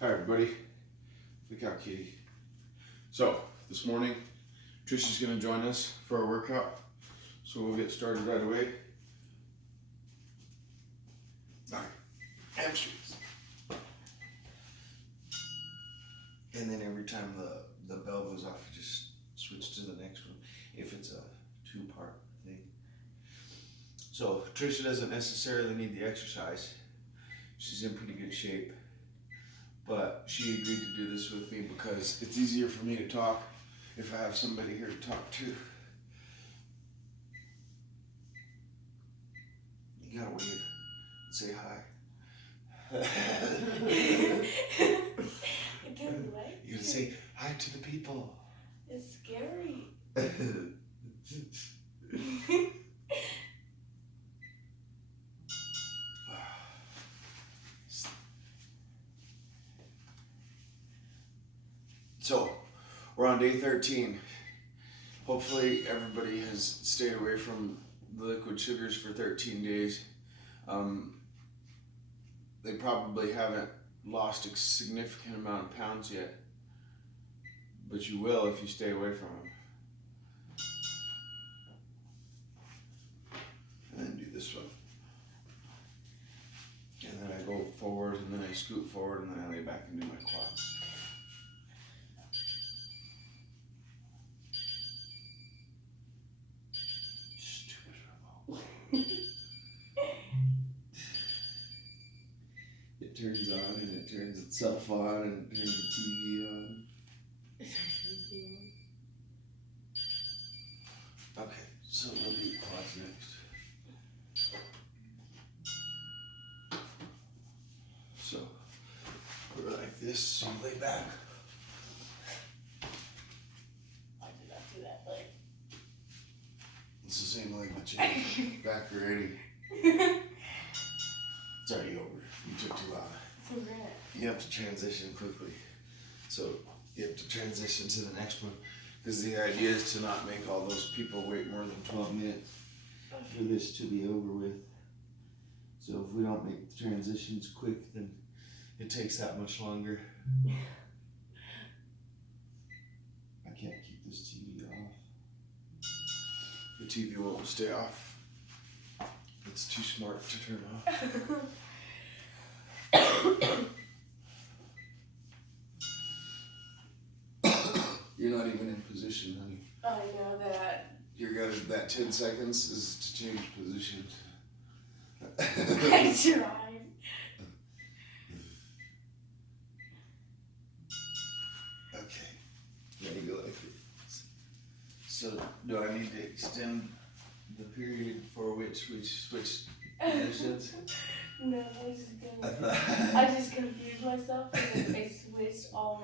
Hi everybody, the cow kitty. So this morning, Trisha's gonna join us for our workout. So we'll get started right away. All right, hamstrings. And then every time the bell goes off, you just switch to the next one if it's a two-part thing. So Trisha doesn't necessarily need the exercise. She's in pretty good shape. But she agreed to do this with me because it's easier for me to talk if I have somebody here to talk to. You gotta wave and say hi. You gotta say hi to the people. It's scary. So, we're on day 13. Hopefully everybody has stayed away from the liquid sugars for 13 days. They probably haven't lost a significant amount of pounds yet, but you will if you stay away from them. And then do this one. And then I go forward, and then I scoot forward, and then I lay back and do my quads. It turns on and it turns itself on and it turns the TV on. Okay, so we'll do quads next. So we're like this, so you lay back. I did not do that leg. It's the same leg that you back already. It's already over. You took too long. Congrats. You have to transition quickly. So you have to transition to the next one. Because the idea is to not make all those people wait more than 12 minutes for this to be over with. So if we don't make the transitions quick, then it takes that much longer. I can't keep this TV off. The TV won't stay off. It's too smart to turn off. You're not even in position, honey. I know that. You're gonna, that 10 seconds is to change positions. I tried. Okay, now you go like this. So, do I need to extend the period for which we switch positions? No, I just confused myself because I switched all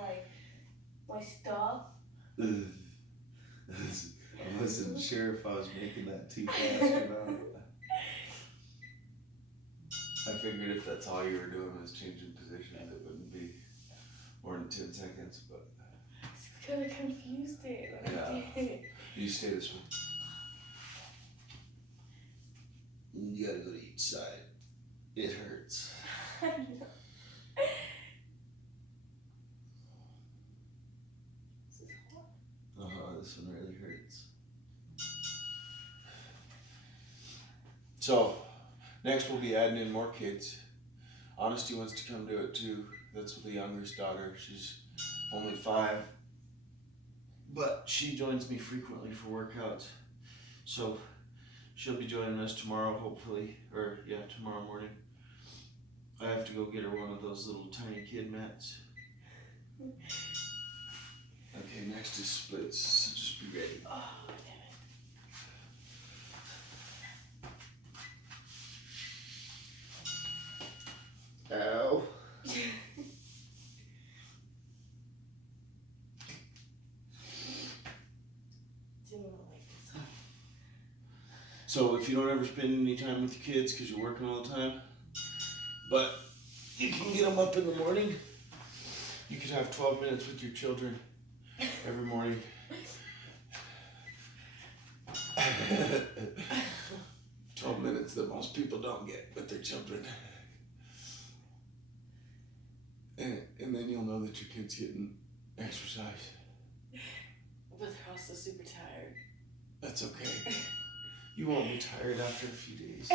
my stuff. I wasn't sure if I was making that too fast or not. I figured if that's all you were doing was changing positions, it wouldn't be more than 10 seconds, but. It's kind of confused it when I did it. You stay this way. You gotta go to each side. It hurts. I know. This is hard. This one really hurts. So, next we'll be adding in more kids. Honesty wants to come do it too. That's the youngest daughter. She's only 5. But she joins me frequently for workouts. So, she'll be joining us tomorrow, hopefully. Or, yeah, tomorrow morning. I have to go get her one of those little tiny kid mats. Okay, next is splits. So just be ready. Oh, damn it. Ow. Didn't like this. So if you don't ever spend any time with your kids because you're working all the time, but you can get them up in the morning, you could have 12 minutes with your children every morning. 12 minutes that most people don't get with their children. And then you'll know that your kid's getting exercise. But they're also super tired. That's okay. You won't be tired after a few days.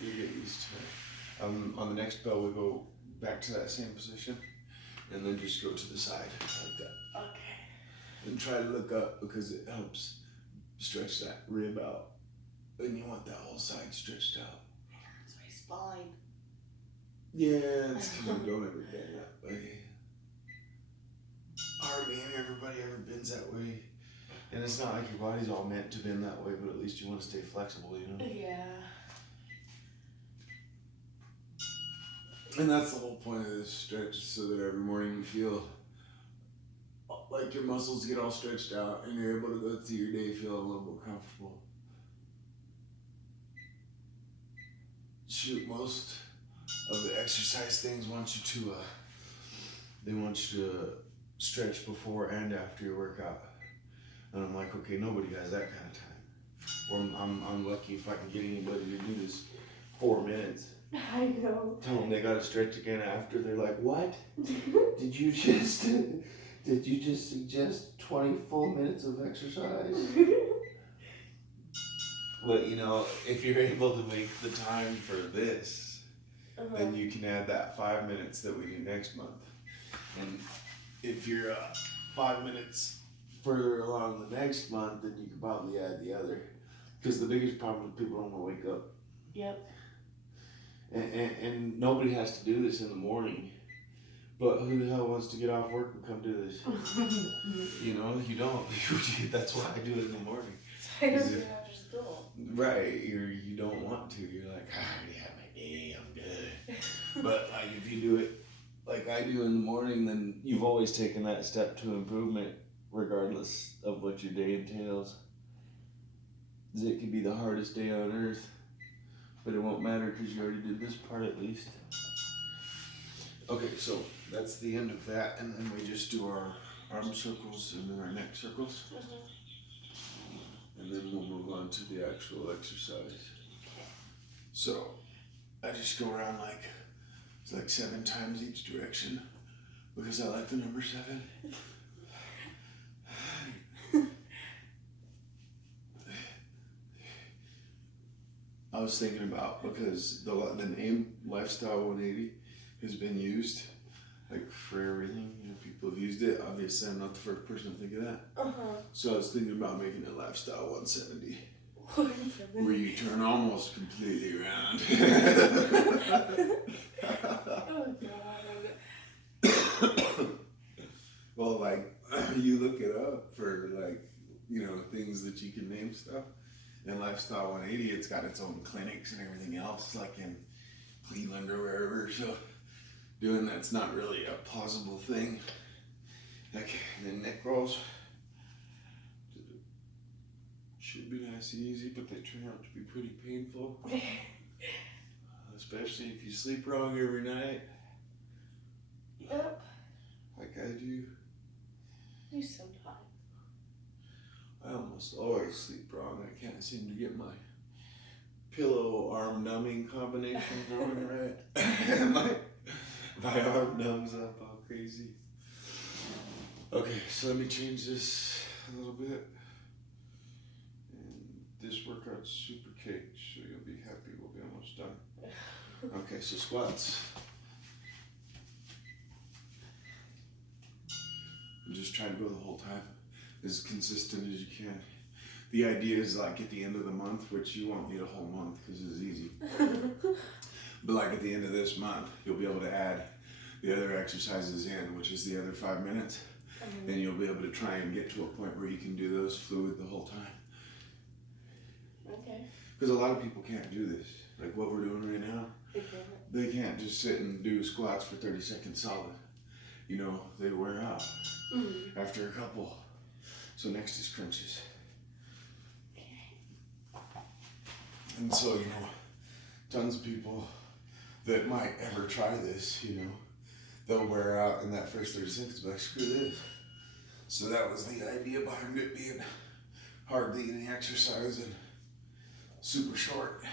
You'll get used to it. On the next bell, we go back to that same position, and then just go to the side like that. Okay. And try to look up because it helps stretch that rib out. And you want that whole side stretched out. That's my spine. Yeah, it's because you don't ever bend that way. Hardly everybody ever bends that way. And it's not like your body's all meant to bend that way, but at least you want to stay flexible, you know? Yeah. And that's the whole point of this stretch, so that every morning you feel like your muscles get all stretched out and you're able to go through your day feeling a little more comfortable. Shoot, most of the exercise things want you to, they want you to stretch before and after your workout. And I'm like, okay, nobody has that kind of time. Or I'm lucky if I can get anybody to do this 4 minutes. I know. Tell them they gotta stretch again after. They're like, what? Did you just suggest 20 full minutes of exercise? But you know, if you're able to make the time for this, then you can add that 5 minutes that we do next month. And if you're 5 minutes further along the next month, then you can probably add the other. Because the biggest problem is people don't want to wake up. Yep. And nobody has to do this in the morning. But who the hell wants to get off work and come do this? You know, you don't. That's why I do it in the morning. I don't do it after school. Right, you don't want to. You're like, I already had my day, I'm good. But like if you do it like I do in the morning, then you've always taken that step to improvement, regardless of what your day entails. It could be the hardest day on earth, but it won't matter because you already did this part at least. Okay, so that's the end of that, and then we just do our arm circles and then our neck circles. And then we'll move on to the actual exercise. So I just go around it's like 7 times each direction because I like the number 7. I was thinking about, because the name Lifestyle 180 has been used like for everything. You know, people have used it. Obviously, I'm not the first person to think of that. So I was thinking about making it Lifestyle 170. Where you turn almost completely around. Oh God. Well, like, you look it up for things that you can name stuff. And Lifestyle 180, it's got its own clinics and everything else, like in Cleveland or wherever. So doing that's not really a plausible thing. Okay, then neck rolls. Should be nice and easy, but they turn out to be pretty painful. Especially if you sleep wrong every night. Yep. Like I do. You sometimes. I almost always sleep wrong. I can't seem to get my pillow arm numbing combination going right. my arm numbs up all crazy. Okay, so let me change this a little bit. And this workout's super cake, so you'll be happy we'll be almost done. Okay, so squats. And just try to go the whole time, as consistent as you can. The idea is like at the end of the month, which you won't need a whole month because it's easy. But like at the end of this month, you'll be able to add the other exercises in, which is the other 5 minutes. And you'll be able to try and get to a point where you can do those fluid the whole time. Okay. Because a lot of people can't do this, like what we're doing right now. They can't just sit and do squats for 30 seconds solid. You know, they wear out after a couple. So next is crunches. And so, you know, tons of people that might ever try this, you know, they'll wear out in that first 30 seconds, but like, screw this. So that was the idea behind it being hardly any exercise and super short.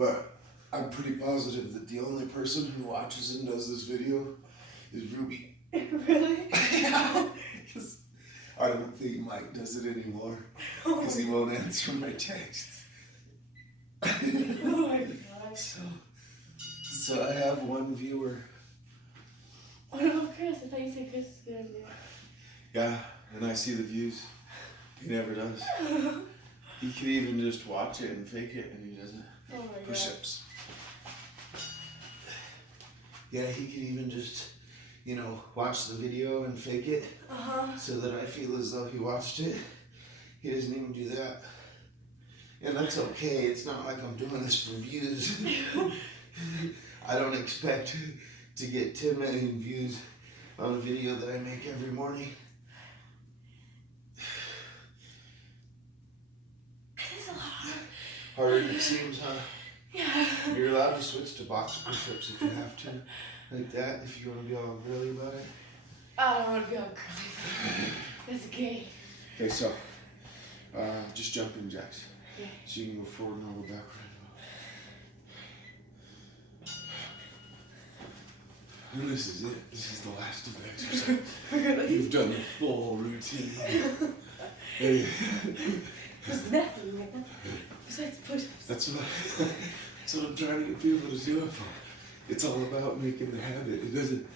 But I'm pretty positive that the only person who watches and does this video is Ruby. Really? Yeah. I don't think Mike does it anymore because he won't answer my texts. Oh my gosh. So I have one viewer. What about Chris? I thought you said Chris was gonna do it. Yeah, and I see the views. He never does. He could even just watch it and fake it, and he doesn't. Oh my god. Push-ups. Yeah, he could even just, watch the video and fake it so that I feel as though he watched it. He doesn't even do that. And that's okay. It's not like I'm doing this for views. I don't expect to get 10 million views on a video that I make every morning. This is a lot. Harder than it seems, huh? Yeah. You're allowed to switch to box push-ups if you have to. Like that, if you want to be all girly about it. I don't want to be all girly. That's gay. Okay, so just jumping jacks. Yeah. So you can go forward and I'll go backward. And this is it. This is the last of the exercise. Really? You've done the full routine. Hey. There's nothing like that besides push-ups. That's what I'm trying to get people to do it for. It's all about making the habit. It doesn't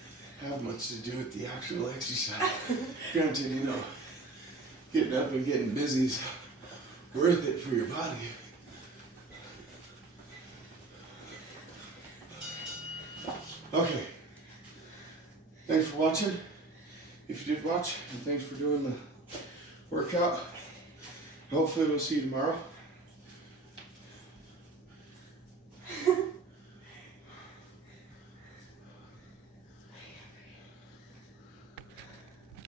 have much to do with the actual exercise. Granted, getting up and getting busy is worth it for your body. Okay. Thanks for watching. If you did watch, and thanks for doing the workout. Hopefully we'll see you tomorrow.